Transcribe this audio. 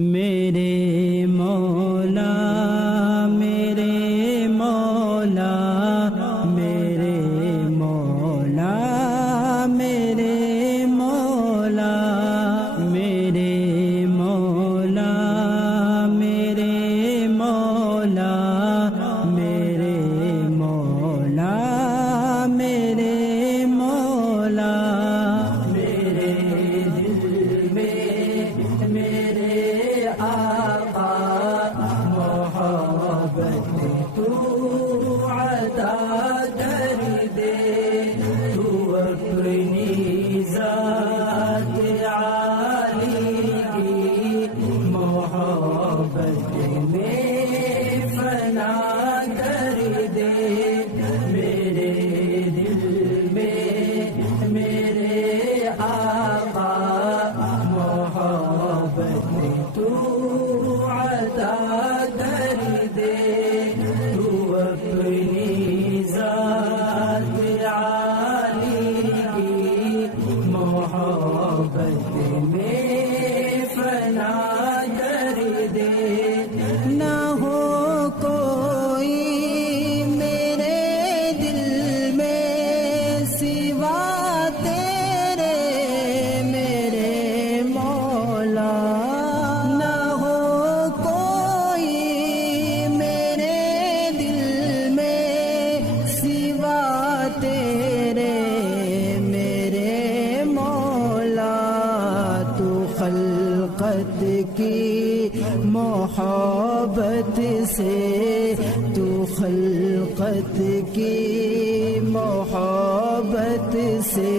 میرے مولا میرے مولا میرے مولا میرے مولا میرے مولا میرے مولا میرے مولا میرے مولا میرے دل میں میرے آقا محبت تو عطا کر دے، تو اپنی ذات عالی کی محبت میں فنا کر دے۔ میرے دل میں میرے آقا محبت تو عطا کر دے، تو اپنی ذات عالی کی محبت میں فنا کر دے۔ نہ ہو کوئی میرے دل میں سوا تیرے میرے مولا، نہ ہو کوئی میرے دل میں سوا تیرے میرے مولا۔ تو خلقت کی محبت سے، تو خلقت کی محبت سے